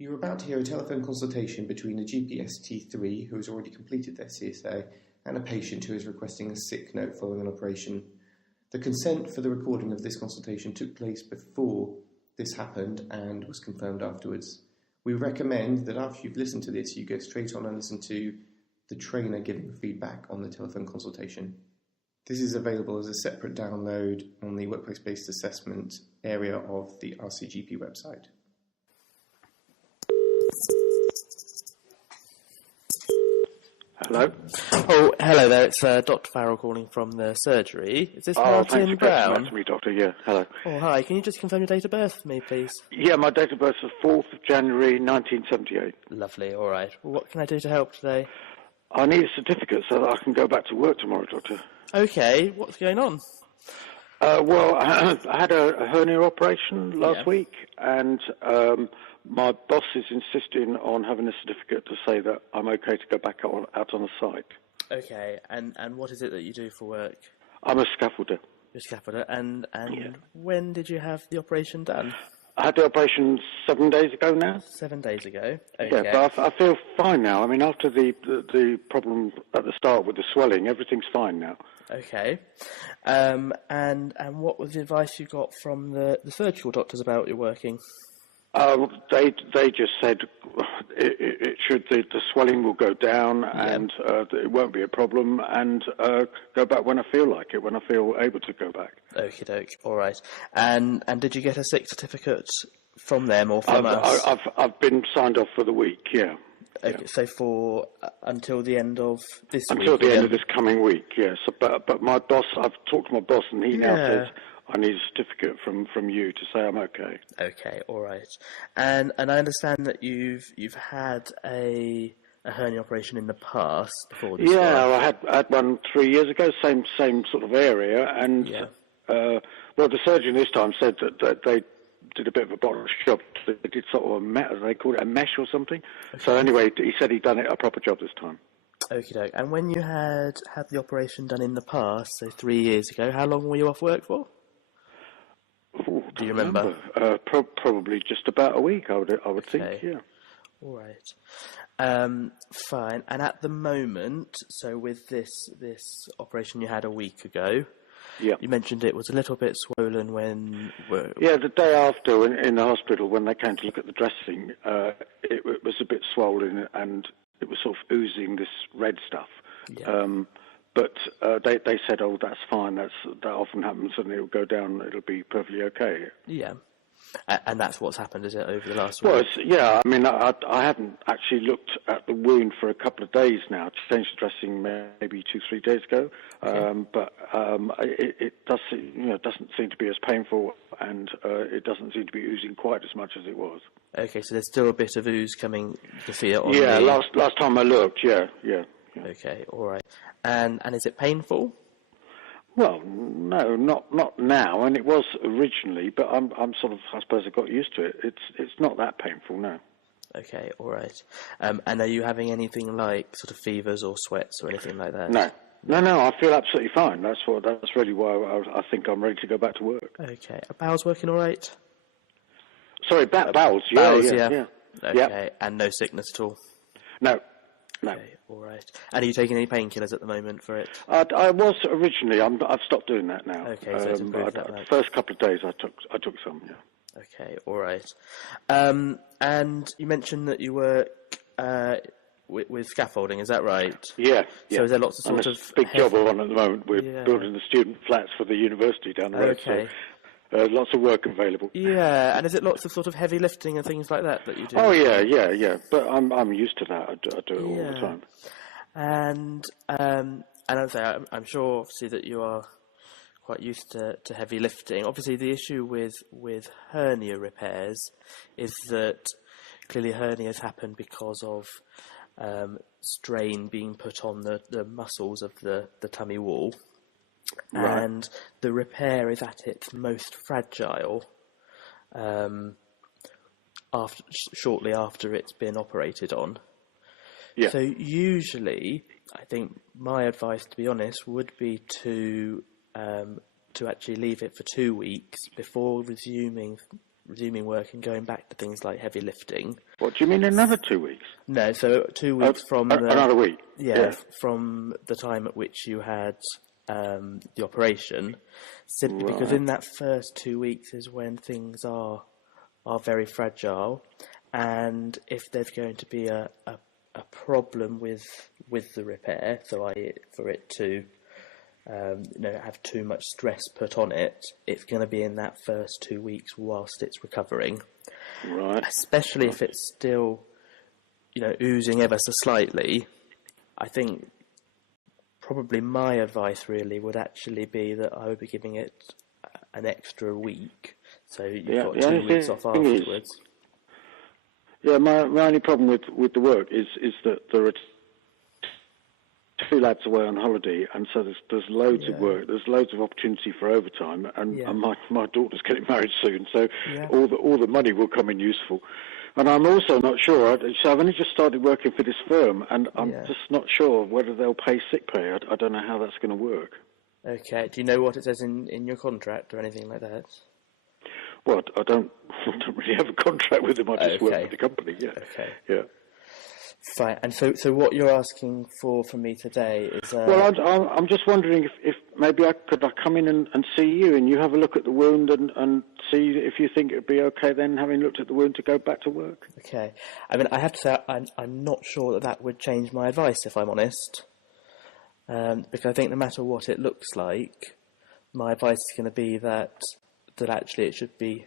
You're about to hear a telephone consultation between a GPST3 who has already completed their CSA and a patient who is requesting a sick note following an operation. The consent for the recording of this consultation took place before this happened and was confirmed afterwards. We recommend that after you've listened to this, you go straight on and listen to the trainer giving feedback on the telephone consultation. This is available as a separate download on the workplace-based assessment area of the RCGP website. Hello? Oh, hello there. It's Dr. Farrell calling from the surgery. Is this Martin Brown? Thanks for me, Doctor. Yeah, hello. Oh, hi. Can you just confirm your date of birth for me, please? Yeah, my date of birth is 4th of January 1978. Lovely. All right. Well, what can I do to help today? I need a certificate so that I can go back to work tomorrow, Doctor. Okay. What's going on? Well, I had a hernia operation last week, and my boss is insisting on having a certificate to say that I'm okay to go back out on the site. Okay. And what is it that you do for work? I'm a scaffolder. You're a scaffolder. And when did you have the operation done? I had the operation 7 days ago now. 7 days ago. Okay. Yeah, but I feel fine now. I mean, after the problem at the start with the swelling, everything's fine now. Okay. And what was the advice you got from the surgical doctors about your working? They just said it should the swelling will go down and it won't be a problem, and go back when I feel like it, when I feel able to go back. Okie doke. All right. And did you get a sick certificate from them or from us? I've been signed off for the week. Yeah. Okay, yeah. So for until the end of this week. Until the end of this coming week. Yes. But my boss, I've talked to my boss, and he now says I need a certificate from you to say I'm okay. Okay, all right. And I understand that you've had a hernia operation in the past before this. Yeah, one. I had one 3 years ago, same sort of area, and well, the surgeon this time said that they did a bit of a bottom job. They did sort of they called it a mesh or something. Okay. So anyway, he said he'd done a proper job this time. Okie doke. And when you had the operation done in the past, so 3 years ago, how long were you off work for? Ooh, do you remember? Probably just about a week, I would think, yeah. All right. Fine. And at the moment, so with this operation you had a week ago, you mentioned it was a little bit swollen when... Yeah, the day after in the hospital, when they came to look at the dressing, it was a bit swollen and it was sort of oozing this red stuff. Yeah. But they said, "Oh, that's fine. That often happens, and it'll go down. It'll be perfectly okay." Yeah, and that's what's happened, is it, over the last week? Well, I mean, I haven't actually looked at the wound for a couple of days now. I changed the dressing maybe 2-3 days ago, but it doesn't seem to be as painful, and it doesn't seem to be oozing quite as much as it was. Okay, so there's still a bit of ooze coming. You can see it on last time I looked, yeah. Okay, all right. And is it painful? Well, no, not now, and it was originally, but I'm sort of, I suppose I got used to it. It's not that painful, no. Okay, all right. And are you having anything like sort of fevers or sweats or anything like that? No, I feel absolutely fine. That's really why I think I'm ready to go back to work. Okay. Are bowels working all right? Sorry, bowels, yeah. Okay, and no sickness at all? No. Okay, all right. And are you taking any painkillers at the moment for it? I was originally. I've stopped doing that now. Okay, so it's improved that much. First couple of days I took some. Yeah. Okay, all right. And you mentioned that you work with scaffolding. Is that right? Yeah. So is there lots of big job on at the moment? We're building the student flats for the university down the road. Okay. So lots of work available. Yeah, and is it lots of sort of heavy lifting and things like that you do? Oh yeah. But I'm used to that. I do it all the time. And I'm sure obviously that you are quite used to heavy lifting. Obviously, the issue with hernia repairs is that clearly hernias happen because of strain being put on the muscles of the tummy wall. Right. And the repair is at its most fragile shortly after it's been operated on. Yeah. So usually, I think my advice, to be honest, would be to actually leave it for 2 weeks before resuming resuming work and going back to things like heavy lifting. What do you mean, another 2 weeks? No, so 2 weeks from another week. Yeah, from the time at which you had the operation, simply because in that first 2 weeks is when things are very fragile, and if there's going to be a problem with the repair, so for it to have too much stress put on it, it's going to be in that first 2 weeks whilst it's recovering. Right. Especially if it's still, oozing ever so slightly. I think probably my advice really would actually be that I would be giving it an extra week. So you've got 2 weeks off afterwards. My only problem with the work is that there are two lads away on holiday, and so there's loads of work, there's loads of opportunity for overtime, and my daughter's getting married soon, so all the money will come in useful. And I'm also not sure, so I've only just started working for this firm, and I'm just not sure whether they'll pay sick pay. I don't know how that's going to work. Okay, do you know what it says in your contract or anything like that? Well, I don't really have a contract with them. I just work for the company. Yeah. Okay. Yeah. Fine. And so what you're asking for from me today is... Well, I'm just wondering if maybe I could come in and see you, and you have a look at the wound and see if you think it'd be okay then, having looked at the wound, to go back to work. Okay. I mean, I have to say I'm not sure that would change my advice, if I'm honest. Because I think no matter what it looks like, my advice is going to be that actually it should be,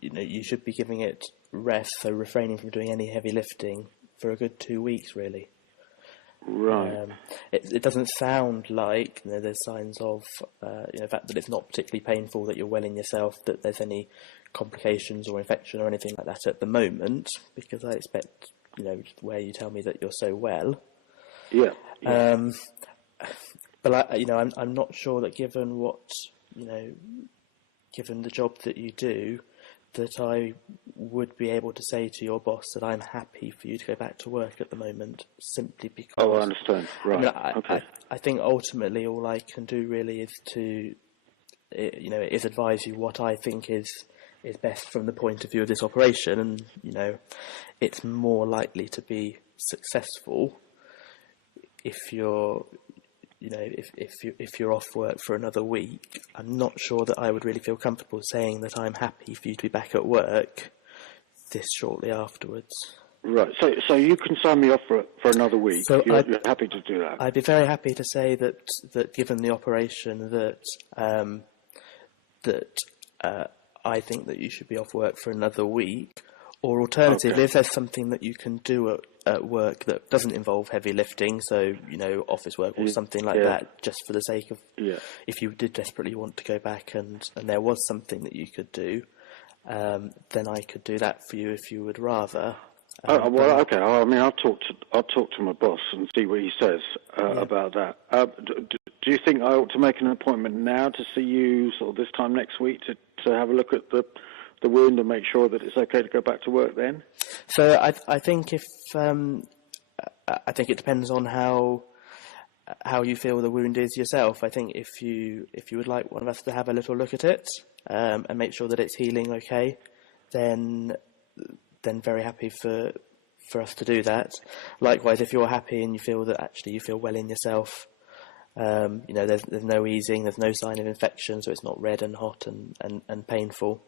you should be giving it rest, so refraining from doing any heavy lifting for a good 2 weeks, really. Right. It doesn't sound like there's signs of, the fact that it's not particularly painful, that you're well in yourself, that there's any complications or infection or anything like that at the moment, because I expect, where you tell me that you're so well. Yeah. But I'm not sure that given given the job that you do, that I would be able to say to your boss that I'm happy for you to go back to work at the moment, simply because... Oh, I understand. Right. Okay. I think ultimately all I can do really is to, is advise you what I think is best from the point of view of this operation, and, it's more likely to be successful if you're... if you're off work for another week. I'm not sure that I would really feel comfortable saying that I'm happy for you to be back at work this shortly afterwards. Right. So you can sign me off for another week. So you're happy to do that? I'd be very happy to say that given the operation that I think that you should be off work for another week. Or alternatively, if there's something that you can do at work that doesn't involve heavy lifting, so, office work or something like that, just for the sake of, if you did desperately want to go back and there was something that you could do, then I could do that for you if you would rather. Okay. I mean, I'll talk to my boss and see what he says about that. Do you think I ought to make an appointment now to see you sort of this time next week to have a look at the wound and make sure that it's okay to go back to work then? So I think I think it depends on how you feel the wound is yourself. I think if you would like one of us to have a little look at it and make sure that it's healing okay, then very happy for us to do that. Likewise, if you're happy and you feel that actually you feel well in yourself, there's no easing, there's no sign of infection, so it's not red and hot and painful,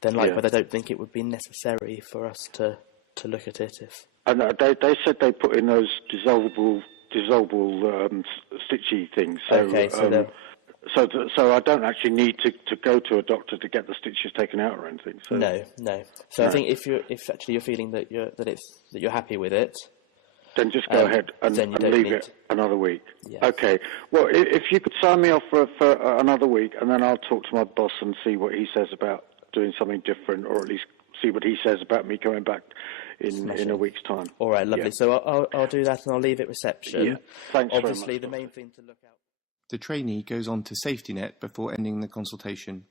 then likewise I don't think it would be necessary for us to look at it. And they said they put in those dissolvable stitchy things. So I don't actually need to go to a doctor to get the stitches taken out or anything. So. No. So I think if actually you're feeling that you're happy with it, then just go ahead and leave it another week. Yeah. Okay. Well, if you could sign me off for another week, and then I'll talk to my boss and see what he says about doing something different, or at least see what he says about me coming back in a week's time. All right, lovely. Yeah. So I'll do that, and I'll leave it reception. Yeah. Thanks Obviously, very much. the main thing to look out. The trainee goes on to safety net before ending the consultation.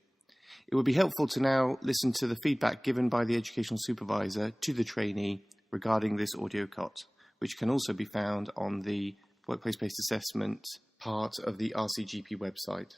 It would be helpful to now listen to the feedback given by the educational supervisor to the trainee regarding this audiocot, which can also be found on the workplace-based assessment part of the RCGP website.